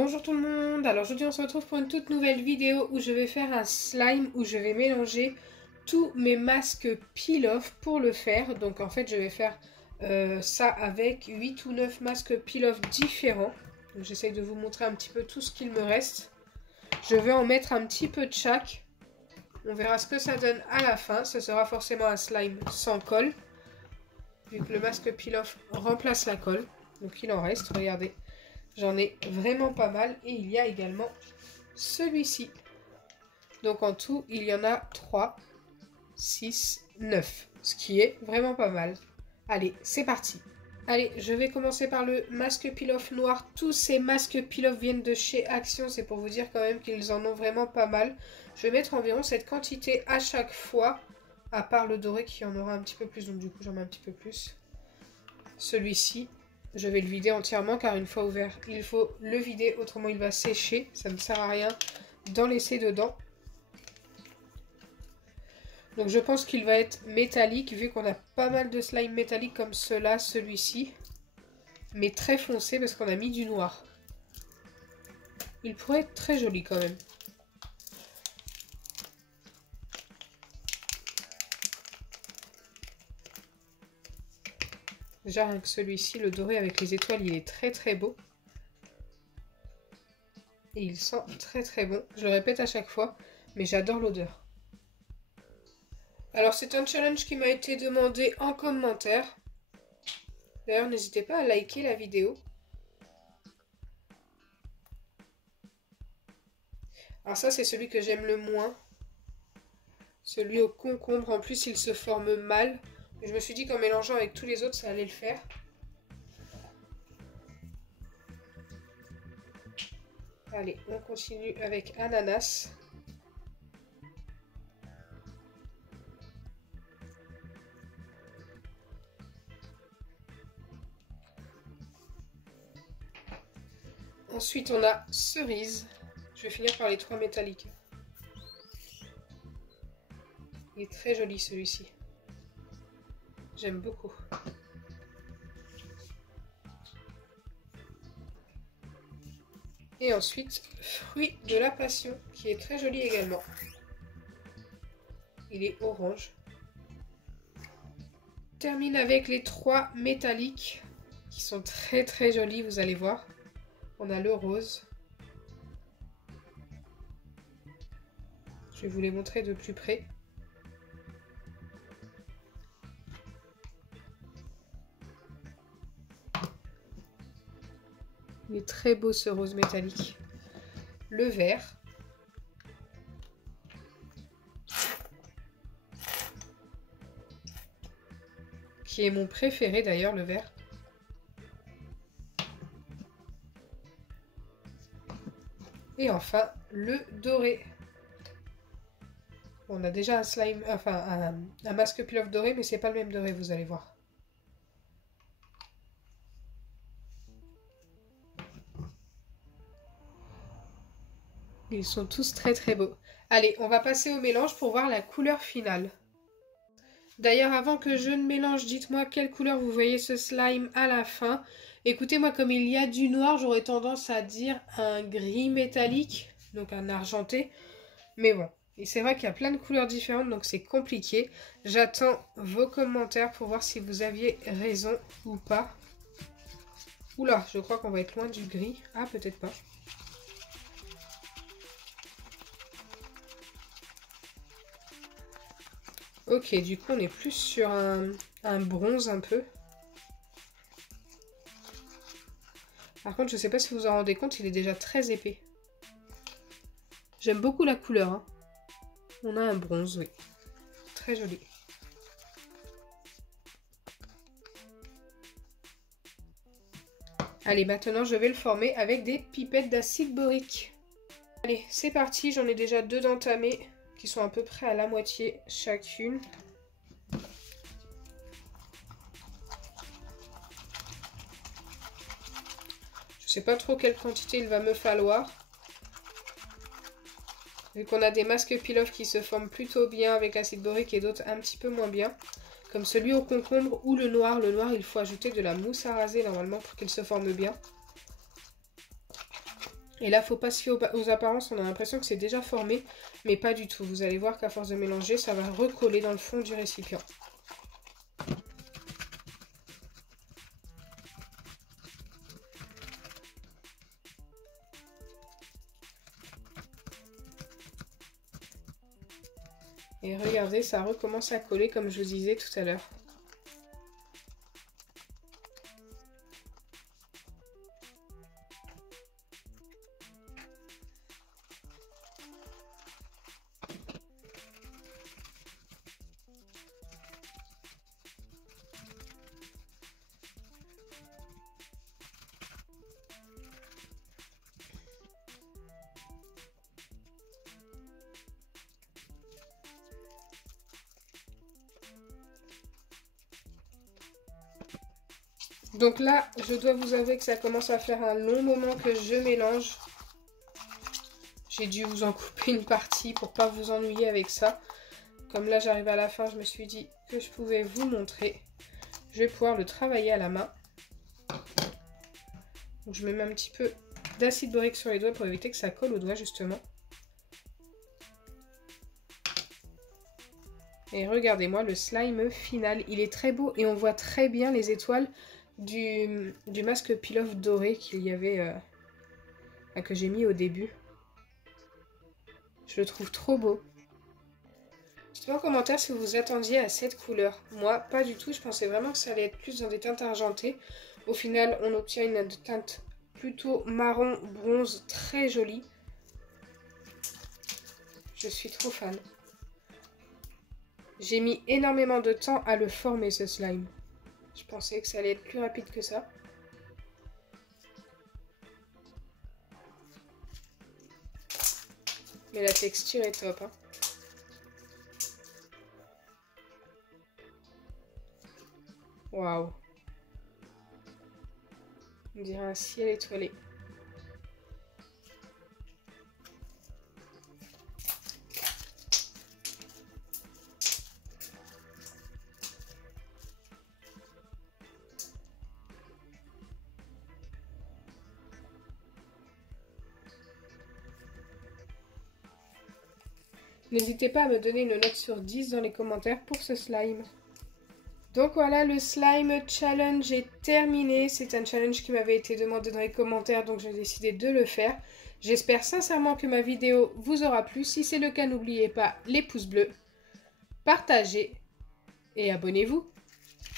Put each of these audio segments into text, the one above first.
Bonjour tout le monde, alors aujourd'hui on se retrouve pour une toute nouvelle vidéo où je vais faire un slime où je vais mélanger tous mes masques peel-off pour le faire. Donc en fait je vais faire ça avec 8 ou 9 masques peel-off différents. J'essaye de vous montrer un petit peu tout ce qu'il me reste. Je vais en mettre un petit peu de chaque. On verra ce que ça donne à la fin. Ce sera forcément un slime sans colle, vu que le masque peel-off remplace la colle. Donc il en reste, regardez. J'en ai vraiment pas mal et il y a également celui-ci. Donc en tout, il y en a 3, 6, 9. Ce qui est vraiment pas mal. Allez, c'est parti. Allez, je vais commencer par le masque peel-off noir. Tous ces masques peel-off viennent de chez Action. C'est pour vous dire quand même qu'ils en ont vraiment pas mal. Je vais mettre environ cette quantité à chaque fois. À part le doré qui en aura un petit peu plus. Donc du coup, j'en mets un petit peu plus. Celui-ci. Je vais le vider entièrement car une fois ouvert, il faut le vider, autrement il va sécher. Ça ne sert à rien d'en laisser dedans. Donc je pense qu'il va être métallique vu qu'on a pas mal de slime métallique comme cela, celui-ci. Mais très foncé parce qu'on a mis du noir. Il pourrait être très joli quand même. Déjà rien que celui-ci, le doré avec les étoiles, il est très très beau. Et il sent très très bon. Je le répète à chaque fois, mais j'adore l'odeur. Alors c'est un challenge qui m'a été demandé en commentaire. D'ailleurs n'hésitez pas à liker la vidéo. Alors ça c'est celui que j'aime le moins. Celui au concombre, en plus il se forme mal. Je me suis dit qu'en mélangeant avec tous les autres ça allait le faire. Allez, on continue avec ananas. Ensuite on a cerise. Je vais finir par les 3 métalliques. Il est très joli celui-ci. J'aime beaucoup. Et ensuite, fruit de la passion, qui est très joli également. Il est orange. Je termine avec les 3 métalliques, qui sont très très jolis, vous allez voir. On a le rose. Je vais vous les montrer de plus près. Il est très beau ce rose métallique. Le vert. Qui est mon préféré d'ailleurs, le vert. Et enfin, le doré. On a déjà un slime, enfin un masque peel-off doré, mais c'est pas le même doré, vous allez voir. Ils sont tous très très beaux. Allez, on va passer au mélange pour voir la couleur finale. D'ailleurs, avant que je ne mélange, dites-moi quelle couleur vous voyez ce slime à la fin. Écoutez, moi, comme il y a du noir, j'aurais tendance à dire un gris métallique, donc un argenté. Mais bon, et c'est vrai qu'il y a plein de couleurs différentes, donc c'est compliqué. J'attends vos commentaires pour voir si vous aviez raison ou pas. Oula, je crois qu'on va être loin du gris. Ah, peut-être pas. Ok, du coup on est plus sur un bronze un peu. Par contre, je ne sais pas si vous vous en rendez compte, il est déjà très épais. J'aime beaucoup la couleur. Hein. On a un bronze, oui. Très joli. Allez, maintenant je vais le former avec des pipettes d'acide borique. Allez, c'est parti, j'en ai déjà 2 d'entamées qui sont à peu près à la moitié chacune. Je sais pas trop quelle quantité il va me falloir. Vu qu'on a des masques peel-off qui se forment plutôt bien avec l'acide borique et d'autres un petit peu moins bien. Comme celui au concombre ou le noir. Le noir, il faut ajouter de la mousse à raser normalement pour qu'il se forme bien. Et là, faut pas se fier aux apparences, on a l'impression que c'est déjà formé, mais pas du tout. Vous allez voir qu'à force de mélanger, ça va recoller dans le fond du récipient. Et regardez, ça recommence à coller comme je vous disais tout à l'heure. Donc là, je dois vous avouer que ça commence à faire un long moment que je mélange. J'ai dû vous en couper une partie pour pas vous ennuyer avec ça. Comme là, j'arrive à la fin, je me suis dit que je pouvais vous montrer. Je vais pouvoir le travailler à la main. Donc je me mets un petit peu d'acide borique sur les doigts pour éviter que ça colle aux doigts justement. Et regardez-moi le slime final, il est très beau et on voit très bien les étoiles du masque peel-off doré qu'il y avait, que j'ai mis au début. Je le trouve trop beau. Dites-moi en commentaire si vous vous attendiez à cette couleur. Moi, pas du tout, je pensais vraiment que ça allait être plus dans des teintes argentées. Au final, on obtient une teinte plutôt marron bronze très jolie. Je suis trop fan. J'ai mis énormément de temps à le former ce slime. Je pensais que ça allait être plus rapide que ça. Mais la texture est top, hein. Waouh. On dirait un ciel étoilé. N'hésitez pas à me donner une note sur 10 dans les commentaires pour ce slime. Donc voilà, le slime challenge est terminé. C'est un challenge qui m'avait été demandé dans les commentaires, donc j'ai décidé de le faire. J'espère sincèrement que ma vidéo vous aura plu. Si c'est le cas, n'oubliez pas les pouces bleus, partagez et abonnez-vous.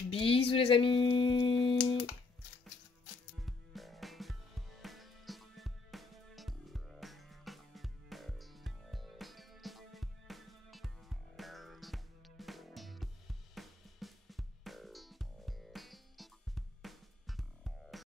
Bisous les amis!